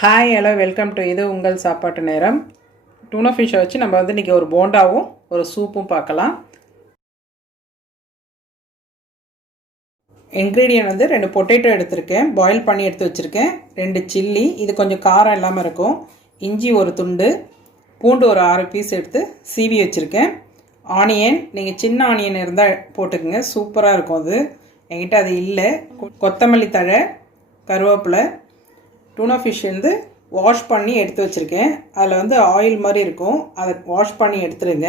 Hi hello welcome to இது உங்கள் சாப்பாட்டு நேரம். டூனா ஃபிஷ்ஷை வச்சு நம்ம இன்றைக்கி ஒரு போண்டாவும் ஒரு சூப்பும் பார்க்கலாம். இன்க்ரீடியன்ட் 2 பொட்டேட்டோ எடுத்திருக்கேன், பாயில் பண்ணி எடுத்து வச்சுருக்கேன். 2 சில்லி, இது கொஞ்சம் காரம் இல்லாமல் இருக்கும். இஞ்சி ஒரு துண்டு, பூண்டு ஒரு 6 பீஸ் எடுத்து சீவி வச்சுருக்கேன். ஆனியன், நீங்கள் சின்ன ஆனியன் இருந்தால் போட்டுக்கோங்க, சூப்பராக இருக்கும். அது என்கிட்ட அது இல்லை. கொத்தமல்லி தழை, கருவேப்பிலை. டூனா ஃபிஷ் வாஷ் பண்ணி எடுத்து வச்சுருக்கேன். அதில் ஆயில் மாதிரி இருக்கும், அதை வாஷ் பண்ணி எடுத்துருங்க.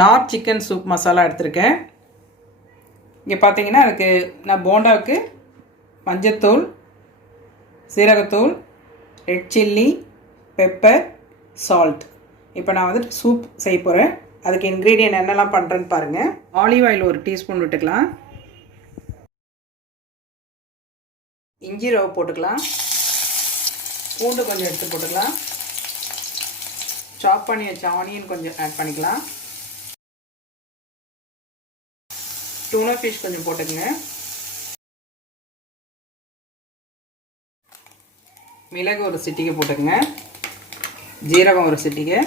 நார்த் சிக்கன் சூப் மசாலா எடுத்திருக்கேன். இங்கே பார்த்தீங்கன்னா அதுக்கு நான் போண்டாவுக்கு மஞ்சத்தூள், சீரகத்தூள், ரெட் சில்லி, பெப்பர், சால்ட். இப்போ நான் சூப் செய்ய போகிறேன். அதுக்கு இன்க்ரீடியன்ட் என்னெல்லாம் பண்ணுறேன்னு பாருங்கள். ஆலிவ் ஆயில் 1 டீஸ்பூன் விட்டுக்கலாம். இஞ்சி ரவை போட்டுக்கலாம். பூண்டு கொஞ்சம் எடுத்து போட்டுக்கலாம். சாப் பண்ணி வச்ச ஆனியன் கொஞ்சம் ஆட் பண்ணிக்கலாம். டூனா ஃபிஷ் கொஞ்சம் போட்டுக்கங்க. மிளகு ஒரு சிட்டிகை போட்டுக்கங்க. ஜீரகம் ஒரு சிட்டிகை,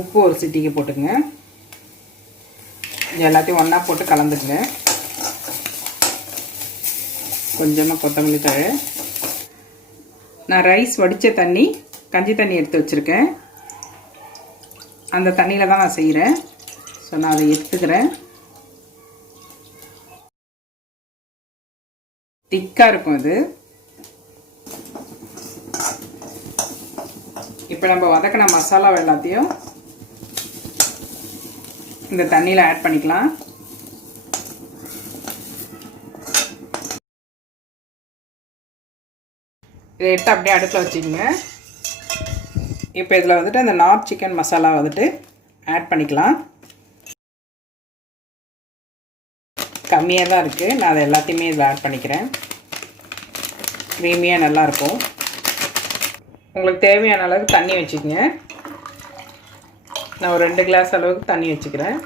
உப்பு ஒரு சிட்டிகை போட்டுக்கங்க. இது எல்லாத்தையும் ஒன்றா போட்டு கலந்துக்குங்க. கொஞ்சமாக கொத்தமல்லி தழை. நான் ரைஸ் வடித்த தண்ணி, கஞ்சி தண்ணி எடுத்து வச்சுருக்கேன். அந்த தண்ணியில் தான் நான் செய்கிறேன். ஸோ நான் அதை எடுத்துக்கிறேன். திக்காக இருக்கும் இது. இப்போ நம்ம வதக்கின மசாலா எல்லாத்தையும் இந்த தண்ணியில் ஆட் பண்ணிக்கலாம். இதை எடுத்து அப்படியே அடுப்பில் வச்சுக்கோங்க. இப்போ இதில் அந்த நார்த் சிக்கன் மசாலா ஆட் பண்ணிக்கலாம். கம்மியாக தான் இருக்குது, நான் அதை எல்லாத்தையுமே இதில் ஆட் பண்ணிக்கிறேன். க்ரீமியாக நல்லாயிருக்கும். உங்களுக்கு தேவையான அளவுக்கு தண்ணி வச்சுக்கோங்க. நான் ஒரு 2 கிளாஸ் அளவுக்கு தண்ணி வச்சுக்கிறேன்.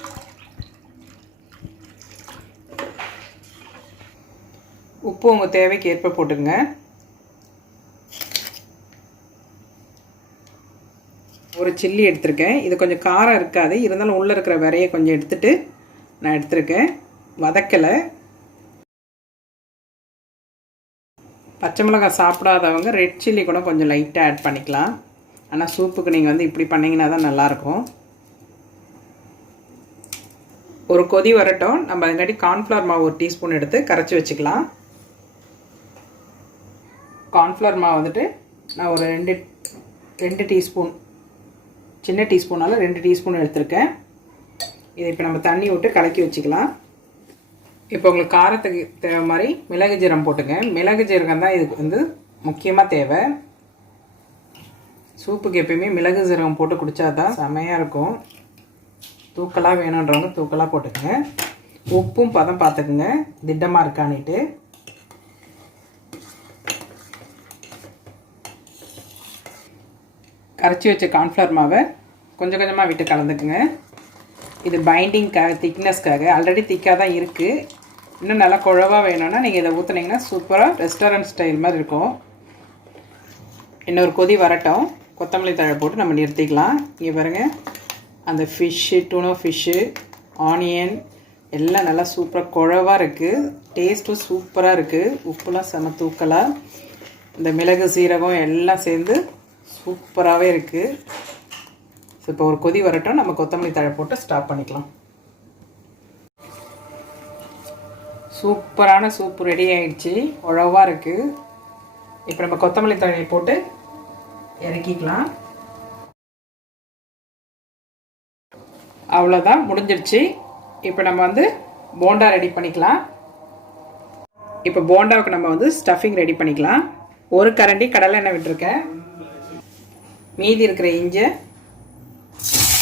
உப்பு உங்கள் தேவைக்கு ஏற்ப போட்டுங்க. ஒரு சில்லி எடுத்திருக்கேன். இது கொஞ்சம் காரம் இருக்காது, இருந்தாலும் உள்ளே இருக்கிற விரையை கொஞ்சம் எடுத்துகிட்டு நான் எடுத்திருக்கேன். வதக்கலை. பச்சை மிளகாய் சாப்பிடாதவங்க ரெட் சில்லி கூட கொஞ்சம் லைட்டாக ஆட் பண்ணிக்கலாம். ஆனால் சூப்புக்கு நீங்கள் இப்படி பண்ணிங்கன்னா தான் நல்லாயிருக்கும். ஒரு கொதி வரட்டும். நம்ம அதுங்காட்டி கார்ன்ஃப்ளவர் மாவு 1 டீஸ்பூன் எடுத்து கரைச்சி வச்சுக்கலாம். கார்ன்ஃப்ளவர் மாவு நான் ஒரு 2 டீஸ்பூன், சின்ன டீஸ்பூனால் 2 டீஸ்பூன் எடுத்திருக்கேன். இதை இப்போ நம்ம தண்ணி விட்டு கலக்கி வச்சுக்கலாம். இப்போ உங்களுக்கு காரத்துக்கு தேவை மாதிரி மிளகு ஜீரகம் போட்டுங்க. மிளகு ஜீரகம் தான் இதுக்கு முக்கியமாக தேவை. சூப்புக்கு எப்பயுமே மிளகு ஜீரகம் போட்டு குடித்தா தான் செமையாக இருக்கும். தூக்கலாக வேணுன்றவங்க தூக்கலாக போட்டுக்கங்க. உப்பும் பதம் பார்த்துக்குங்க, திட்டமாக இருக்கானிட்டு. கரைச்சி வச்ச கார்ன்ஃப்ளவர் மாவை கொஞ்சம் கொஞ்சமாக விட்டு கலந்துக்குங்க. இது பைண்டிங்காக, திக்னஸ்க்காக. ஆல்ரெடி திக்காக தான் இருக்குது. இன்னும் நல்லா குழவாக வேணும்னா நீங்கள் இதை ஊற்றுனீங்கன்னா சூப்பராக ரெஸ்டாரண்ட் ஸ்டைல் மாதிரி இருக்கும். இன்னொரு கொதி வரட்டும். கொத்தமல்லி தழை போட்டு நம்ம நிறுத்திக்கலாம். இங்கே பாருங்கள், அந்த ஃபிஷ்ஷு, டூனா ஃபிஷ்ஷு, ஆனியன் எல்லாம் நல்லா சூப்பராக குழவாக இருக்குது. டேஸ்ட்டும் சூப்பராக இருக்குது. உப்புலாம் செம தூக்கலாக, இந்த மிளகு சீரகம் எல்லாம் சேர்ந்து சூப்பராகவே இருக்குது. ஸோ இப்போ ஒரு கொதி வரட்டும். நம்ம கொத்தமல்லி தழை போட்டு ஸ்டாப் பண்ணிக்கலாம். சூப்பரான சூப் ரெடி ஆகிடுச்சு. உழவாக இருக்குது. இப்போ நம்ம கொத்தமல்லி தழையை போட்டு இறக்கிக்கலாம். அவ்வளோதான், முடிஞ்சிடுச்சு. இப்போ நம்ம போண்டா ரெடி பண்ணிக்கலாம். இப்போ போண்டாவுக்கு நம்ம ஸ்டஃபிங் ரெடி பண்ணிக்கலாம். ஒரு கரண்டி கடலை எண்ணெய் விட்டுருக்கேன். மீதி இருக்கிற இஞ்சி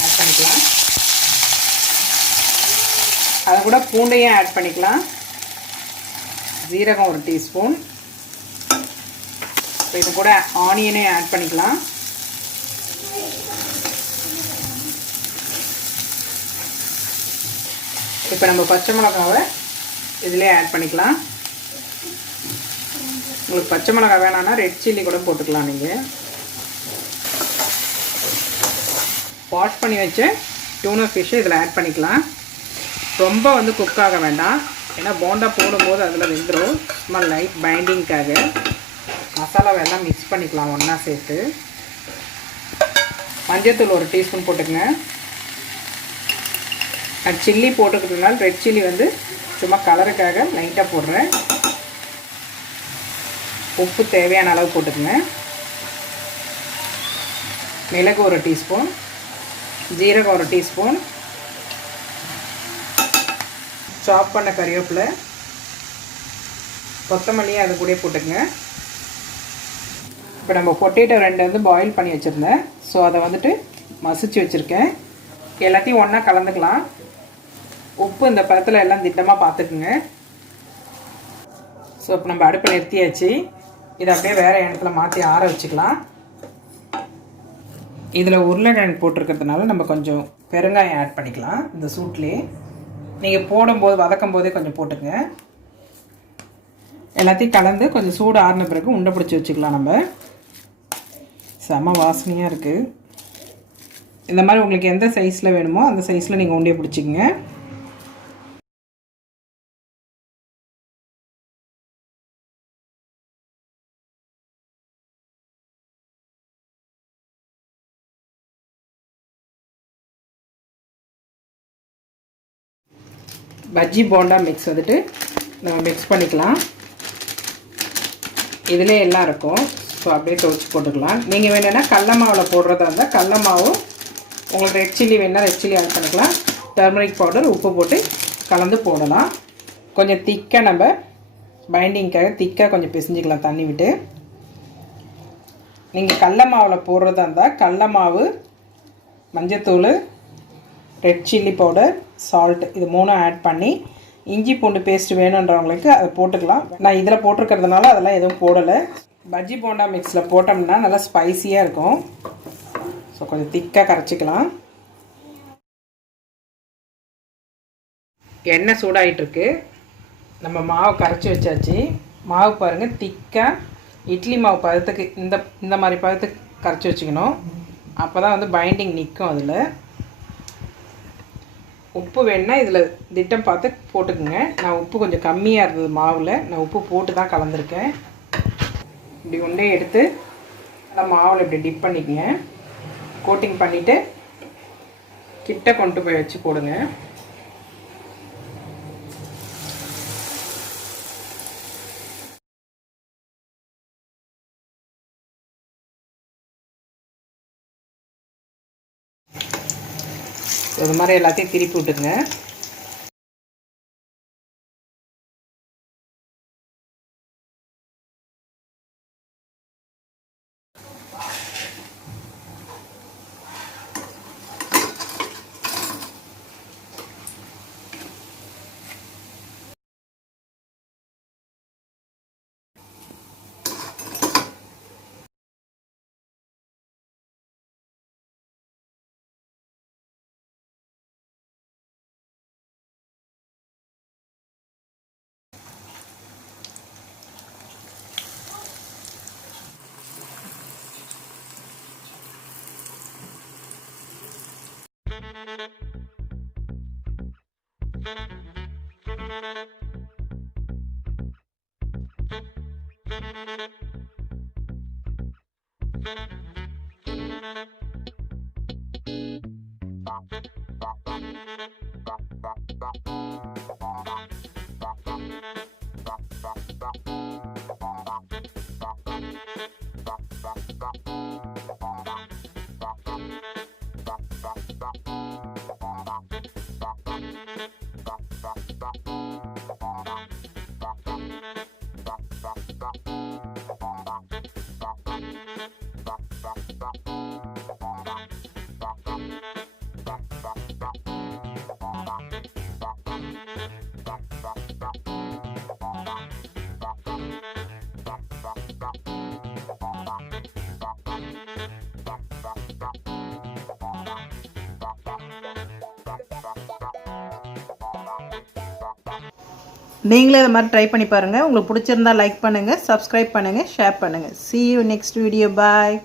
ஆட் பண்ணிக்கலாம். அதை கூட பூண்டையும் ஆட் பண்ணிக்கலாம். ஜீரகம் 1 டீஸ்பூன். இது கூட ஆனியனையும் ஆட் பண்ணிக்கலாம். இப்போ நம்ம பச்சை மிளகாவை இதிலே ஆட் பண்ணிக்கலாம். உங்களுக்கு பச்சை மிளகாய் வேணான்னா ரெட் சில்லி கூட போட்டுக்கலாம் நீங்கள். வாஷ் பண்ணி வச்சு டூனா ஃபிஷ்ஷை இதில் ஆட் பண்ணிக்கலாம். ரொம்ப வந்து குக் ஆக வேண்டாம், ஏன்னா போண்டா போடும்போது அதில் வெந்துடும். சும்மா லைட் பைண்டிங்காக மசாலாவெல்லாம் மிக்ஸ் பண்ணிக்கலாம் ஒன்றா சேர்த்து. மஞ்சள்தூள் 1 டீஸ்பூன் போட்டுக்கங்க. நான் சில்லி போட்டுக்கிறதுனால ரெட் சில்லி வந்து சும்மா கலருக்காக லைட்டாக போடுறேன். உப்பு தேவையான அளவு போட்டுக்கங்க. மிளகு 1 டீஸ்பூன், ஜீரகம் 1 டீஸ்பூன், சாப் பண்ண கறிவேப்பிலை, கொத்தமல்லியை அது கூட போட்டுக்கங்க. இப்போ நம்ம பொட்டேட்டோ 2 வந்து பாயில் பண்ணி வச்சுருந்தேன். ஸோ அதை வந்துட்டு மசிச்சு வச்சுருக்கேன். எல்லாத்தையும் ஒன்றா கலந்துக்கலாம். உப்பு இந்த பதத்தில் எல்லாம் திட்டமாக பார்த்துக்குங்க. ஸோ இப்போ நம்ம அடுப்பு நிறுத்தியாச்சு. இதை அப்படியே வேறு இடத்துல மாற்றி ஆற வச்சுக்கலாம். இதில் உருளைக்கிழங்கு போட்டிருக்கிறதுனால நம்ம கொஞ்சம் பெருங்காயம் ஆட் பண்ணிக்கலாம். இந்த சூட்லேயே நீங்கள் போடும்போது வதக்கும் போதே கொஞ்சம் போட்டுங்க. எல்லாத்தையும் கலந்து கொஞ்சம் சூடு ஆறின பிறகு உண்டை பிடிச்சி வச்சுக்கலாம். நம்ம செம வாசனையாக இருக்குது. இந்த மாதிரி உங்களுக்கு எந்த சைஸில் வேணுமோ அந்த சைஸில் நீங்கள் உண்டையை பிடிச்சிக்கங்க. பஜ்ஜி போண்டா மிக்ஸ் வந்துட்டு நம்ம மிக்ஸ் பண்ணிக்கலாம். இதிலே எல்லாம் இருக்கும். ஸோ அப்படியே துவச்சி போட்டுக்கலாம். நீங்கள் வேணும்னா கடல மாவில் போடுறதா இருந்தால் கடல மாவு, உங்களுக்கு ரெட் சில்லி வேணுன்னா ரெட் சில்லி ஆட் பண்ணிக்கலாம். டர்மரிக் பவுடர், உப்பு போட்டு கலந்து போடலாம். கொஞ்சம் திக்காக நம்ம பைண்டிங்காக திக்காக கொஞ்சம் பிசைஞ்சிக்கலாம் தண்ணி விட்டு. நீங்கள் கடல மாவில் போடுறதா இருந்தால் கடல மாவு, மஞ்சத்தூள், ரெட் சில்லி பவுடர், சால்ட் இது 3 ஆட் பண்ணி இஞ்சி பூண்டு பேஸ்ட் வேணுன்றவங்களுக்கு அதை போட்டுக்கலாம். நான் இதில் போட்டிருக்கிறதுனால அதெல்லாம் எதுவும் போடலை. பஜ்ஜி போண்டா மிக்ஸில் போட்டோம்னா நல்லா ஸ்பைஸியாக இருக்கும். ஸோ கொஞ்சம் திக்காக கரைச்சிக்கலாம். எண்ணெய் சூடாகிட்டுருக்கு. நம்ம மாவு கரைச்சி வச்சாச்சு. மாவு பாருங்கள் திக்காக இட்லி மாவு பதத்துக்கு இந்த மாதிரி பதத்துக்கு கரைச்சி வச்சுக்கணும். அப்போ தான் வந்து பைண்டிங் நிற்கும். அதில் உப்பு வேணுன்னா இதில் திட்டம் பார்த்து போட்டுக்குங்க. நான் உப்பு கொஞ்சம் கம்மியாக இருந்தது மாவில், நான் உப்பு போட்டு தான் கலந்துருக்கேன். இப்படி உண்டையை எடுத்து நல்லா மாவில் இப்படி டிப் பண்ணிக்கங்க. கோட்டிங் பண்ணிவிட்டு கிட்ட கொண்டு போய் வச்சு போடுங்க. இது மாதிரி எல்லாத்தையும் திருப்பி விட்டுங்க. நீங்களே இதை மாதிரி ட்ரை பண்ணி பாருங்கள். உங்களுக்கு பிடிச்சிருந்தா லைக் பண்ணுங்கள், சப்ஸ்கிரைப் பண்ணுங்கள், ஷேர் பண்ணுங்கள். See you next video. Bye.